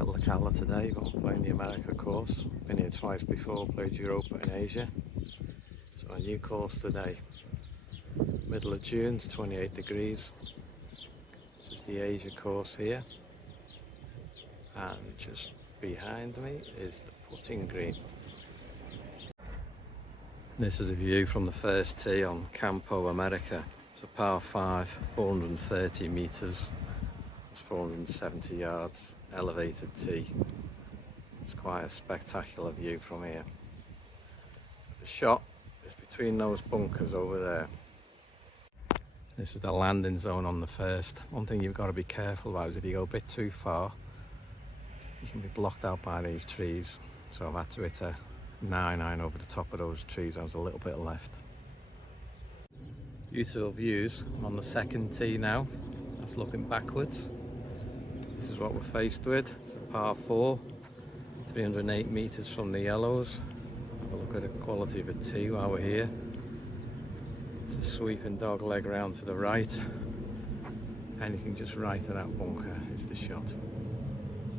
at Cala today, but playing the America course. Been here twice before, played Europa and Asia. So a new course today. Middle of June, it's 28 degrees. This is the Asia course here. And just behind me is the putting green. This is a view from the first tee on Cala America. It's a par 5, 430 metres, 470 yards, elevated tee. It's quite a spectacular view from here. The shot is between those bunkers over there. This is the landing zone on the first. One thing you've got to be careful about is if you go a bit too far, you can be blocked out by these trees. So I've had to hit a 9-iron over the top of those trees. I was a little bit left. Beautiful views. I'm on the second tee now. That's looking backwards. This is what we're faced with. It's a par 4, 308 metres from the yellows. Have a look at the quality of the tee while we're here. It's a sweeping dog leg round to the right. Anything just right of that bunker is the shot.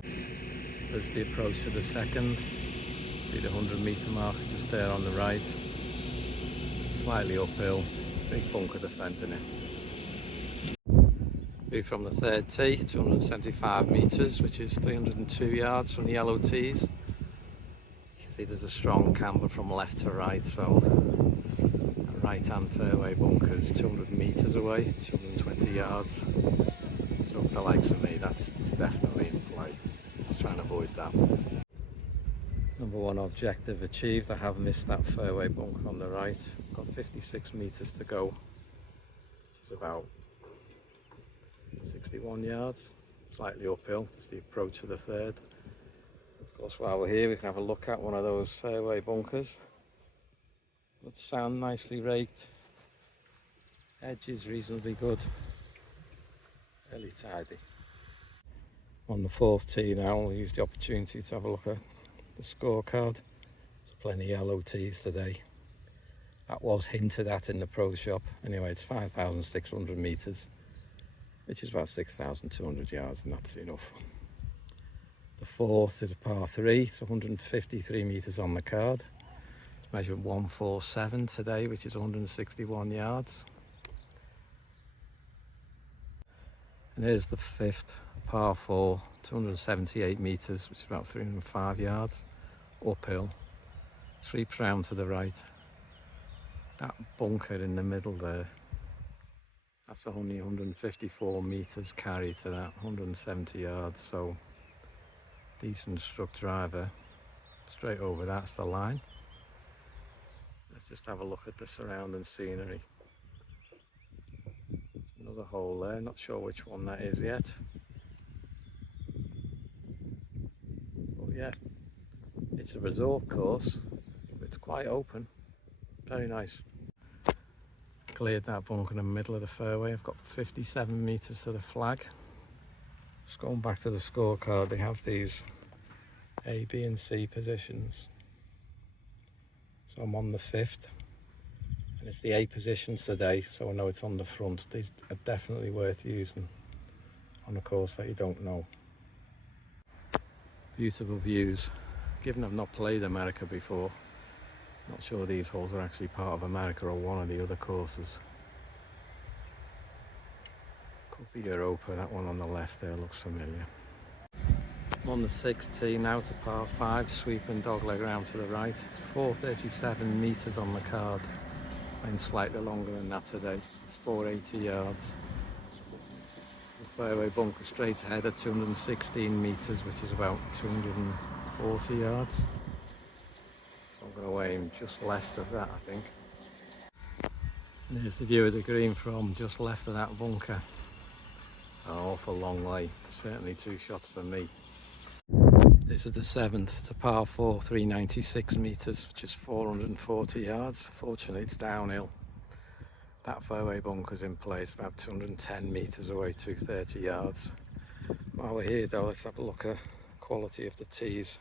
There's the approach to the second. See the 100-metre marker just there on the right. Slightly uphill, big bunker defending it. View from the third tee, 275 metres, which is 302 yards from the yellow tees. You can see there's a strong camber from left to right, so the right-hand fairway bunker is 200 metres away, 220 yards. So for the likes of me, it's definitely in play. Just trying to avoid that. Number one objective achieved. I have missed that fairway bunker on the right. I've got 56 metres to go, which is about 61 yards, slightly uphill, just the approach to the third. Of course, while we're here, we can have a look at one of those fairway bunkers. Would sound nicely raked. Edge is reasonably good, fairly tidy. On the fourth tee now, we'll use the opportunity to have a look at the scorecard. There's plenty of yellow tees today. That was hinted at in the pro shop. Anyway, it's 5,600 metres. Which is about 6,200 yards, and that's enough. The fourth is a par 3, it's 153 metres on the card. It's measured 147 today, which is 161 yards. And here's the fifth, a par 4, 278 metres, which is about 305 yards, uphill. Sweeps round to the right. That bunker in the middle there, that's only 154 metres carry to that, 170 yards, so decent struck driver. Straight over, that's the line. Let's just have a look at the surrounding scenery. Another hole there, not sure which one that is yet. But yeah, it's a resort course, it's quite open, very nice. Cleared that bunker in the middle of the fairway. I've got 57 metres to the flag. Just going back to the scorecard, they have these A, B and C positions. So I'm on the 5th, and it's the A positions today, so I know it's on the front. These are definitely worth using on a course that you don't know. Beautiful views. Given I've not played America before, not sure these holes are actually part of America or one of the other courses. Could be Europa, that one on the left there looks familiar. I'm on the 6th tee now, to par 5, sweeping dogleg round to the right. It's 437 metres on the card, and slightly longer than that today. It's 480 yards. The fairway bunker straight ahead at 216 metres, which is about 240 yards. I'm going to aim just left of that, I think. And here's the view of the green from just left of that bunker. An awful long way, certainly 2 shots for me. This is the 7th, it's a par 4, 396 metres, which is 440 yards. Fortunately, it's downhill. That fairway bunker's in place, about 210 metres away, 230 yards. While we're here though, let's have a look at the quality of the tees.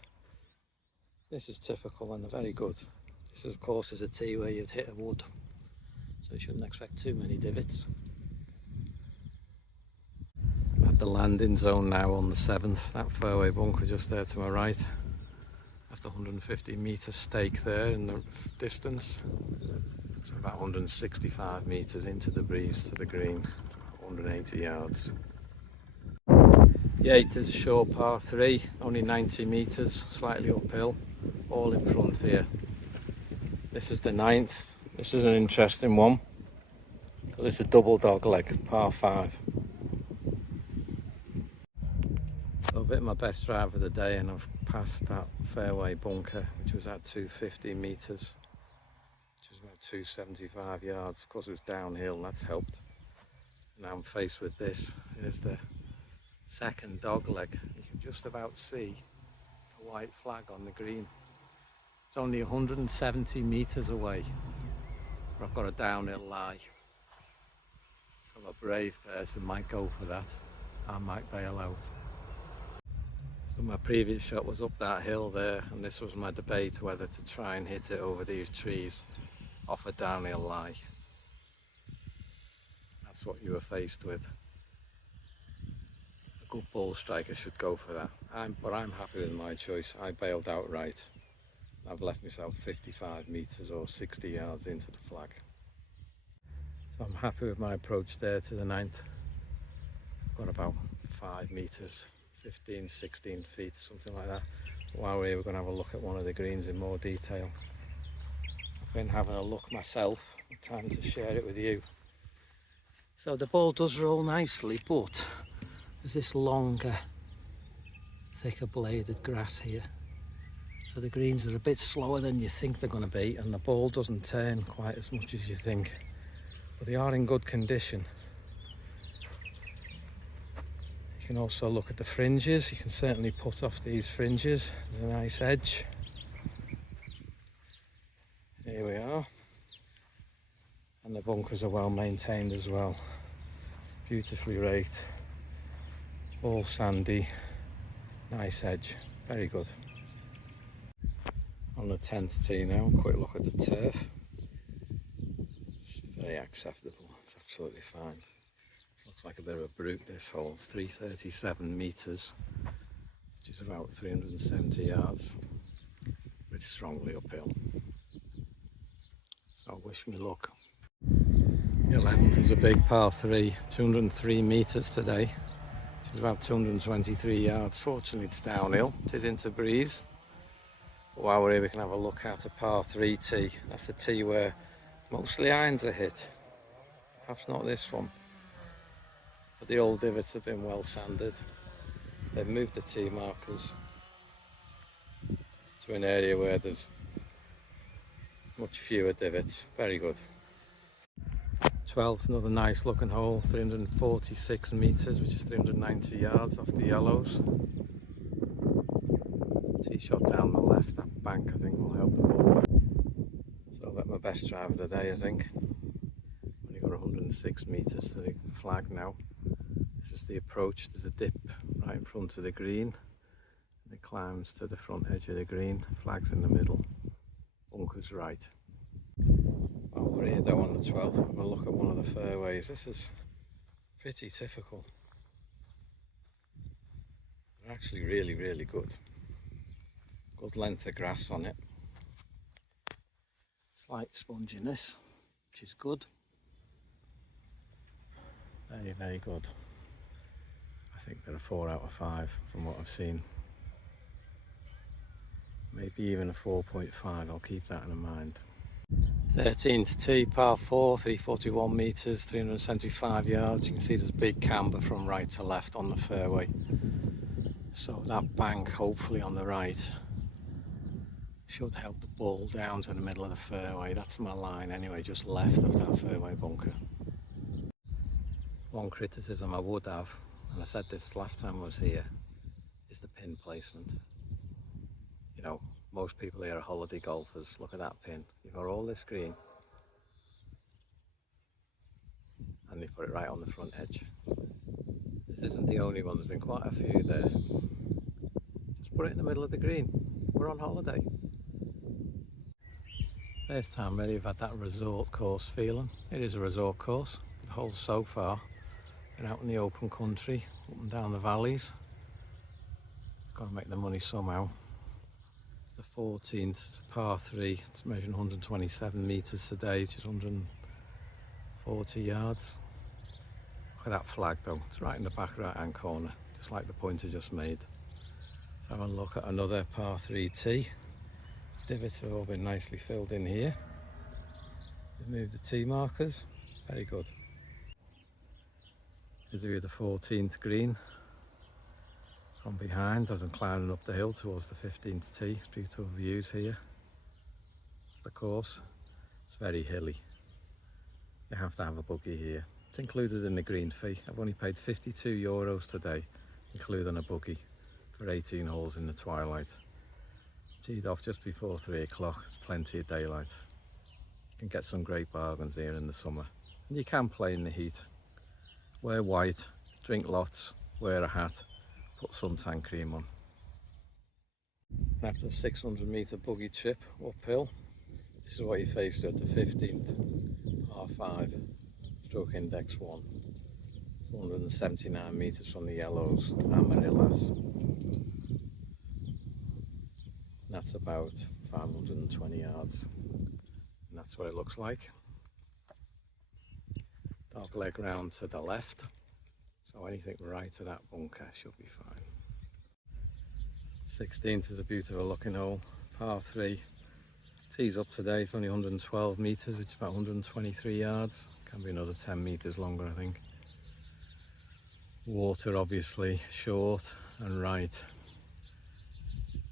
This is typical and very good. This of course is a tee where you'd hit a wood, so you shouldn't expect too many divots. the landing zone now on the 7th. That fairway bunker just there to my right. That's the 150 metre stake there in the distance. It's about 165 metres into the breeze to the green. It's about 180 yards. The 8th is a short par 3, only 90 metres, slightly uphill, all in front here. This is the 9th. This is an interesting one because it's a double dog leg, par 5. So I've hit my best drive of the day and I've passed that fairway bunker, which was at 250 metres, which is about 275 yards. Of course it was downhill, that's helped. Now I'm faced with this. Here's the second dog leg. You can just about see the white flag on the green. It's only 170 metres away, but I've got a downhill lie. So a brave person might go for that. I might bail out. So my previous shot was up that hill there, and this was my debate whether to try and hit it over these trees off a downhill lie. That's what you were faced with. A good ball striker should go for that. But I'm happy with my choice. I bailed outright. I've left myself 55 metres or 60 yards into the flag. So I'm happy with my approach there to the 9th. I've got about 5 metres. 15, 16 feet, something like that. While we're here, we're going to have a look at one of the greens in more detail. I've been having a look myself, time to share it with you. So the ball does roll nicely, but there's this longer, thicker bladed grass here. So the greens are a bit slower than you think they're going to be, and the ball doesn't turn quite as much as you think. But they are in good condition. You can also look at the fringes. You can certainly put off these fringes. There's a nice edge. Here we are. And the bunkers are well maintained as well. Beautifully raked. All sandy. Nice edge. Very good. On the 10th tee now, quick look at the turf. It's very acceptable. It's absolutely fine. Looks like a bit of a brute this hole. It's 337 metres, which is about 370 yards. It's strongly uphill. So wish me luck. The 11th is a big par 3, 203 metres today, which is about 223 yards. Fortunately it's downhill, it is into breeze. But while we're here we can have a look at a par 3 tee. That's a tee where mostly irons are hit. Perhaps not this one. But the old divots have been well sanded. They've moved the tee markers to an area where there's much fewer divots. Very good. 12th, another nice looking hole, 346 metres, which is 390 yards off the yellows. Tee shot down the left, that bank I think will help the ball back. So I've got my best drive of the day I think. Only got 106 metres to the flag now. This is the approach. There's a dip right in front of the green. And it climbs to the front edge of the green. Flag's in the middle. Bunker's right. Well, we're here though on the 12th. We'll look at one of the fairways. This is pretty typical. They're actually really, really good. Good length of grass on it. Slight sponginess, which is good. Very, very good. I think they're a 4 out of 5 from what I've seen. Maybe even a 4.5, I'll keep that in mind. 13th tee, par 4, 341 metres, 375 yards. You can see there's a big camber from right to left on the fairway. So that bank, hopefully on the right, should help the ball down to the middle of the fairway. That's my line anyway, just left of that fairway bunker. One criticism I would have, and I said this last time I was here, is the pin placement. You know, most people here are holiday golfers. Look at that pin. You've got all this green and they've put it right on the front edge. This isn't the only one, there's been quite a few there. Just put it in the middle of the green. We're on holiday. First time really I've had that resort course feeling. It is a resort course. The holes so far Get out in the open country, up and down the valleys. Got to make the money somehow. It's the 14th, it's a par 3. It's measuring 127 metres today, which is 140 yards. Look at that flag though, it's right in the back right hand corner, just like the point I just made. Let's have a look at another par 3 tee. Divots have all been nicely filled in here. We've moved the tee markers, very good. Here's the 14th green. From behind as I'm climbing up the hill towards the 15th tee. Beautiful views here. The course, it's very hilly. You have to have a buggy here. It's included in the green fee. I've only paid €52 today, including a buggy, for 18 holes in the twilight. Teed off just before 3 o'clock, there's plenty of daylight. You can get some great bargains here in the summer. And you can play in the heat. Wear white, drink lots, wear a hat, put suntan cream on. After a 600 metre buggy trip uphill, this is what you faced at the 15th, par 5, stroke index 1. 479 metres from the yellows, Amarillas. That's about 520 yards. And that's what it looks like. Dog leg round to the left. So anything right to that bunker should be fine. 16th is a beautiful looking hole, par 3. Tees up today, it's only 112 metres, which is about 123 yards. Can be another 10 metres longer, I think. Water obviously short and right.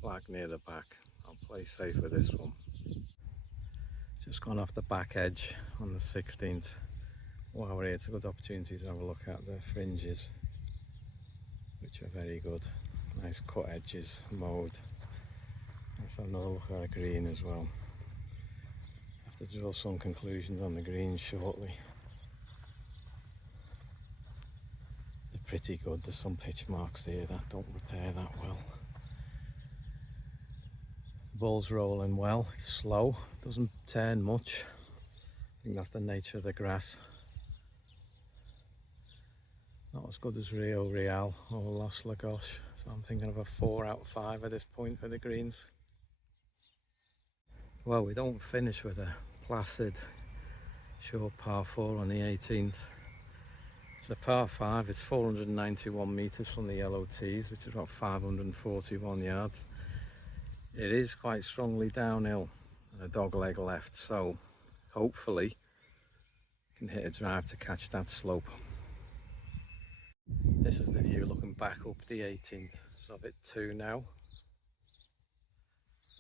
Flag near the back. I'll play safe with this one. Just gone off the back edge on the 16th. While we're here, it's a good opportunity to have a look at the fringes, which are very good. Nice cut edges, mowed. Let's have another look at the green as well. Have to draw some conclusions on the green shortly. They're pretty good. There's some pitch marks here that don't repair that well. The ball's rolling well. It's slow, doesn't turn much. I think that's the nature of the grass. Not as good as Rio Real or Los Lagos, so I'm thinking of a 4 out of 5 at this point for the greens. Well, we don't finish with a placid short par 4 on the 18th. It's a par 5, it's 491 metres from the yellow tees, which is about 541 yards. It is quite strongly downhill and a dog leg left, so hopefully you can hit a drive to catch that slope. This is the view looking back up the 18th, so a bit 2 now.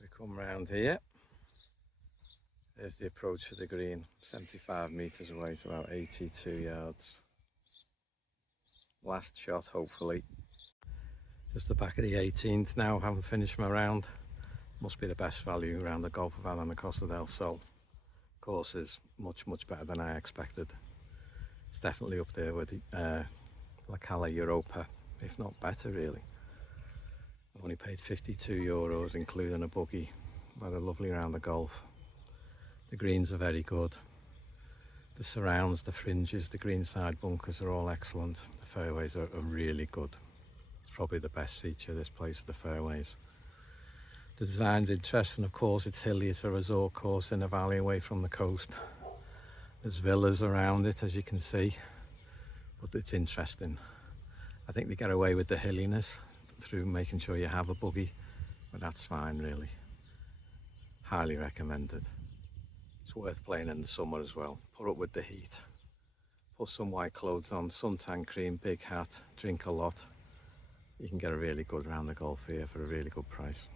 We come round here. There's the approach to the green, 75 metres away, it's about 82 yards. Last shot, hopefully. Just the back of the 18th now, haven't finished my round. Must be the best value around the golf I've had on the Costa del Sol. Course is much better than I expected. It's definitely up there with the Cala America, if not better really. I only paid €52, including a buggy. Had a lovely round of golf. The greens are very good. The surrounds, the fringes, the greenside bunkers are all excellent. The fairways are really good. It's probably the best feature of this place, the fairways. The design's interesting, of course. It's hilly, it's a resort course in a valley away from the coast. There's villas around it, as you can see, but it's interesting. I think they get away with the hilliness through making sure you have a buggy, but that's fine really. Highly recommended. It's worth playing in the summer as well. Put up with the heat. Put some white clothes on, suntan cream, big hat, drink a lot. You can get a really good round of golf here for a really good price.